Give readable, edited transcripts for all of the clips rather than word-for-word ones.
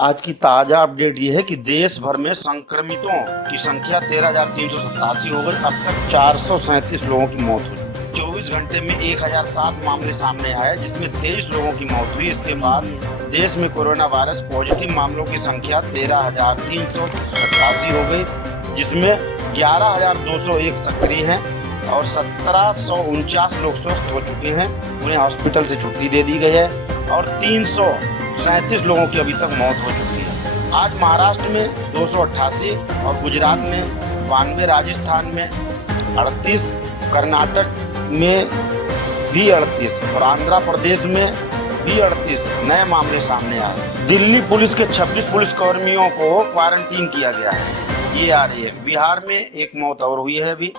आज की ताज़ा अपडेट ये है कि देश भर में संक्रमितों की संख्या 13,387 हो गई। अब तक 437 लोगों की मौत हो चुकी। 24 घंटे में 1007 मामले सामने आए, जिसमें 23 लोगों की मौत हुई। इसके बाद देश में कोरोना वायरस पॉजिटिव मामलों की संख्या 13,387 हो गई, जिसमें 11,201 सक्रिय हैं और 1,749 लोग स्वस्थ हो चुके हैं। उन्हें हॉस्पिटल से छुट्टी दे दी गई है और 337 लोगों की अभी तक मौत हो चुकी है। आज महाराष्ट्र में 288 और गुजरात में 92, राजस्थान में 38, कर्नाटक में भी 38 और आंध्र प्रदेश में भी 38 नए मामले सामने आए। दिल्ली पुलिस के 26 पुलिसकर्मियों को क्वारंटीन किया गया है। ये आ रही है। बिहार में एक मौत और हुई है अभी।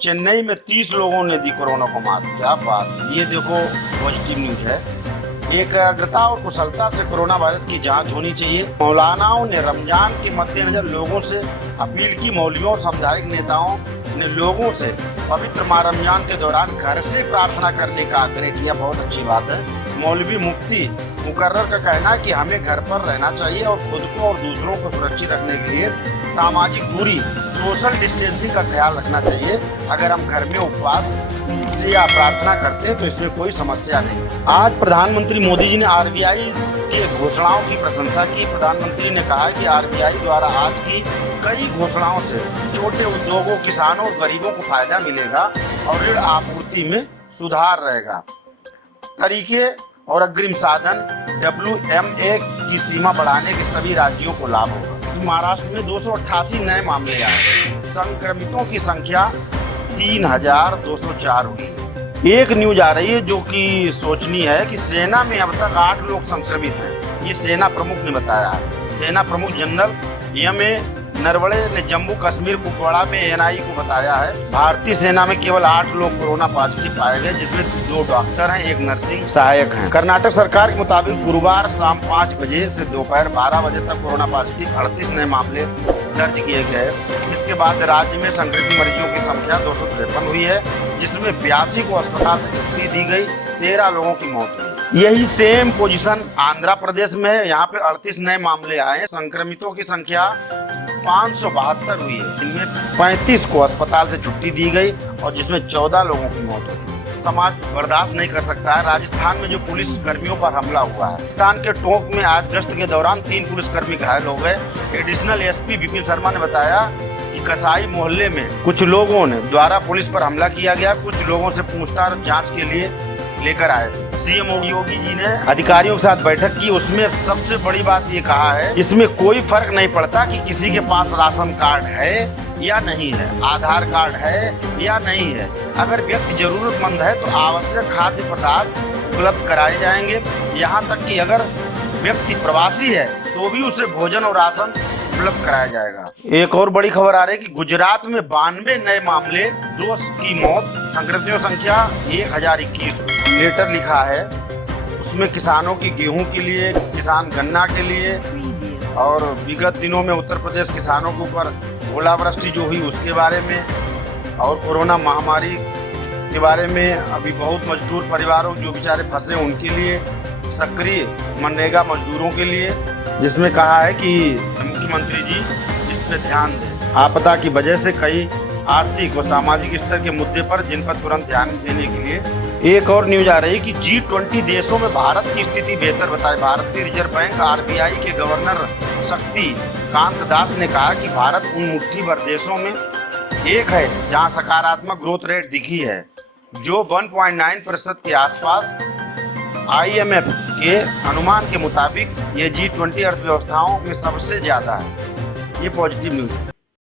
चेन्नई में 30 लोगों ने दी कोरोना को मात। क्या बात, ये देखो पॉजिटिव न्यूज है। एकाग्रता और कुशलता से कोरोना वायरस की जांच होनी चाहिए। मौलानाओं ने रमजान के मद्देनजर लोगों से अपील की। मौलवियों और सामुदायिक नेताओं ने लोगों से पवित्र माह रमजान के दौरान घर से प्रार्थना करने का आग्रह किया। बहुत अच्छी बात है। मौलवी मुफ्ती मुकर्रर का कहना है कि हमें घर पर रहना चाहिए और खुद को और दूसरों को सुरक्षित रखने के लिए सामाजिक दूरी, सोशल डिस्टेंसिंग का ख्याल रखना चाहिए। अगर हम घर में उपवास से या प्रार्थना करते हैं तो इसमें कोई समस्या नहीं। आज प्रधानमंत्री मोदी जी ने आरबीआई के घोषणाओं की प्रशंसा की। प्रधानमंत्री ने कहा कि आरबीआई द्वारा आज की कई घोषणाओं से छोटे उद्योगों, किसानों और गरीबों को फायदा मिलेगा और ऋण आपूर्ति में सुधार रहेगा। तरीके और अग्रिम साधन WMA की सीमा बढ़ाने के सभी राज्यों को लाभ होगा। इस महाराष्ट्र में 288 नए मामले आए। संक्रमितों की संख्या 3,204 हुई। एक न्यूज आ रही है जो कि सोचनी है कि सेना में अब तक 8 लोग संक्रमित हैं। ये सेना प्रमुख ने बताया है। सेना प्रमुख जनरल एम नरवणे ने जम्मू कश्मीर कुपवाड़ा में NI को बताया है। भारतीय सेना में केवल 8 लोग कोरोना पॉजिटिव पाए गए, जिसमें 2 डॉक्टर हैं, 1 नर्सिंग सहायक हैं। कर्नाटक सरकार के मुताबिक गुरुवार शाम 5 बजे से दोपहर 12 बजे तक कोरोना पॉजिटिव 38 नए मामले दर्ज किए गए। इसके बाद राज्य में संक्रमित मरीजों की संख्या 253 हुई है, जिसमें 82 को अस्पताल से छुट्टी दी गई। 13 लोगों की मौत हुई। यही सेम पोजीशन आंध्र प्रदेश में है। यहाँ पे 38 नए मामले आए। संक्रमितों की संख्या 572 हुई है, जिनमें 35 को अस्पताल से छुट्टी दी गई और जिसमें 14 लोगों की मौत हो चुकी है। समाज बर्दाश्त नहीं कर सकता है। राजस्थान में जो पुलिस कर्मियों पर हमला हुआ है, राजस्थान के टोंक में आज गश्त के दौरान 3 पुलिसकर्मी घायल हो गए। एडिशनल SP विपिन शर्मा ने बताया कि कसाई मोहल्ले में कुछ लोगों ने द्वारा पुलिस पर हमला किया गया। कुछ लोगों से पूछताछ और जाँच के लिए लेकर आए थे। CM योगी जी ने अधिकारियों के साथ बैठक की। उसमें सबसे बड़ी बात ये कहा है, इसमें कोई फर्क नहीं पड़ता कि किसी के पास राशन कार्ड है या नहीं है, आधार कार्ड है या नहीं है। अगर व्यक्ति जरूरतमंद है तो आवश्यक खाद्य पदार्थ उपलब्ध कराए जाएंगे। यहाँ तक कि अगर व्यक्ति प्रवासी है तो भी उसे भोजन और राशन उपलब्ध कराया जाएगा। एक और बड़ी खबर आ रही है कि गुजरात में 92 नए मामले, 2 की मौत। संक्रमितों संख्या 1021। लेटर लिखा है, उसमें किसानों की गेहूं के लिए, किसान गन्ना के लिए और विगत दिनों में उत्तर प्रदेश किसानों के ऊपर ओलावृष्टि जो हुई उसके बारे में और कोरोना महामारी के बारे में। अभी बहुत मजदूर परिवारों जो बेचारे फंसे उनके लिए, सक्रिय मनरेगा मजदूरों के लिए, जिसमें कहा है कि मुख्यमंत्री जी इस पर ध्यान दें। आपदा की वजह से कई आर्थिक और सामाजिक स्तर के मुद्दे पर जिन पर तुरंत ध्यान देने के लिए। एक और न्यूज आ रही है कि G20 देशों में भारत की स्थिति बेहतर बताई। भारतीय रिजर्व बैंक RBI के गवर्नर शक्ति कांत दास ने कहा कि भारत उन मुट्ठी भर देशों में एक है जहां सकारात्मक ग्रोथ रेट दिखी है, जो 1.9% के आसपास। IMF के अनुमान के मुताबिक ये G20 अर्थव्यवस्थाओं में सबसे ज्यादा है। ये पॉजिटिव न्यूज है।